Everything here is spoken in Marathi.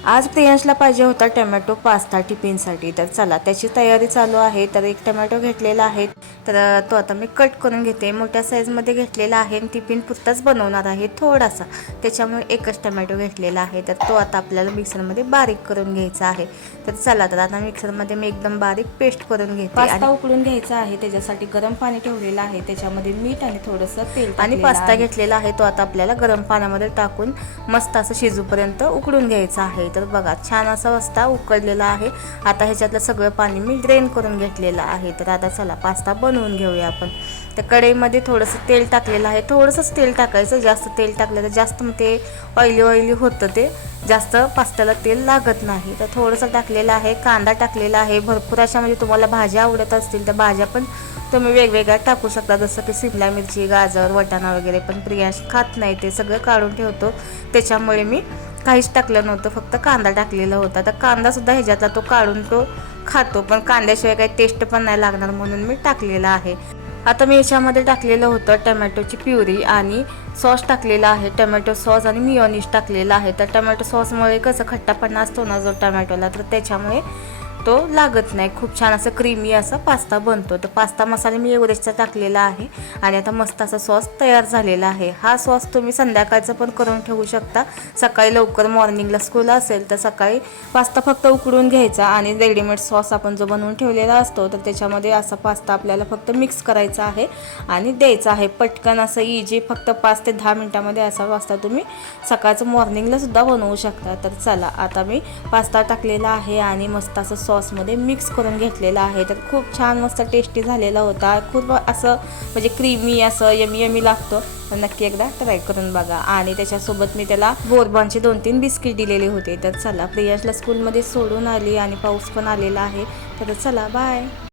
आज प्रियांशला पाहिजे होता टोमॅटो पास्ता टिफिनसाठी, तर चला त्याची तयारी चालू आहे। तर एक टोमॅटो घेतलेला आहे, तर तो आता मी कट करून घेते। मोठ्या साईजमध्ये घेतलेला आहे आणि टिफिन पुरताच बनवणार आहे थोडासा, त्याच्यामुळे एकच टोमॅटो घेतलेला आहे। तर तो आता आपल्याला मिक्सरमध्ये बारीक करून घ्यायचा आहे। तर चला, तर आता मिक्सरमध्ये मी एकदम बारीक पेस्ट करून घेते। पास्ता उकळून घ्यायचा आहे, त्याच्यासाठी गरम पाणी ठेवलेलं आहे, त्याच्यामध्ये मीठ आणि थोडंसं तेल आणि पास्ता घेतलेला आहे, तो आता आपल्याला गरम पाण्यामध्ये टाकून मस्त असं शिजूपर्यंत उकळून घ्यायचा आहे। तर बघा, छान असा पास्ता उकळलेला आहे। आता ह्याच्यातलं सगळं पाणी मी ड्रेन करून घेतलेलं आहे। तर आता चला पास्ता बनवून घेऊया आपण। तर कढईमध्ये थोडंसं तेल टाकलेलं आहे, थोडंसंच तेल टाकायचं, जास्त तेल टाकलं तर जास्त ते ऑइली होतं, ते जास्त पास्त्याला तेल लागत नाही। तर थोडंसं टाकलेलं आहे, कांदा टाकलेला आहे भरपूर अशा, म्हणजे तुम्हाला भाज्या आवडत असतील तर भाज्या पण तुम्ही वेगवेगळ्या टाकू शकता, जसं की सिमला मिरची, गाजर, वाटाणा वगैरे। पण प्रियांश खात नाही, ते सगळं काढून ठेवतो, त्याच्यामुळे मी काहीच टाकलं नव्हतं, फक्त कांदा टाकलेला होता। तर कांदासुद्धा ह्याच्यातला तो काढून तो खातो, पण कांद्याशिवाय काही टेस्ट पण नाही लागणार, म्हणून मी टाकलेला आहे। आता मी याच्यामध्ये टाकलेलं होतं टोमॅटोची प्युरी आणि सॉस टाकलेला आहे, टोमॅटो सॉस आणि मियोनीज टाकलेला आहे। तर टोमॅटो सॉसमुळे कसं खट्टापणा असतो ना जो टोमॅटोला, तर त्याच्यामुळे तो लागत नाही, खूप छान असं क्रीमी असा पास्ता बनतो। तर पास्ता मसाला मी एव्हरेस्टचा टाकलेला आहे आणि आता मस्त असा सॉस तयार झालेला आहे। हा सॉस तुम्ही संध्याकाळचं पण करून ठेवू शकता, सकाळी लवकर मॉर्निंगला स्कूल असेल तर सकाळी पास्ता फक्त उकडून घ्यायचा आणि रेडीमेड सॉस आपण जो बनवून ठेवलेला असतो, तर त्याच्यामध्ये असा पास्ता आपल्याला फक्त मिक्स करायचा आहे आणि द्यायचा आहे। पटकन असं इजी, फक्त 5 ते 10 मिनिटामध्ये असा पास्ता तुम्ही सकाळचं मॉर्निंगला सुद्धा बनवू शकता। तर चला, आता मी पास्ता टाकलेला आहे आणि मस्त असं सॉसमध्ये मिक्स करून घेतलेला आहे। तर खूप छान मस्त टेस्टी झालेला होता, खूप असं म्हणजे क्रीमी असं यमी लागतं। तर नक्की एकदा ट्राय करून बघा। आणि त्याच्यासोबत मी त्याला बोरबॉनचे 2-3 बिस्किट दिलेले होते। तर चला, प्रियांशला स्कूलमध्ये सोडून आली आणि पाऊस पण आलेला आहे, तर चला बाय।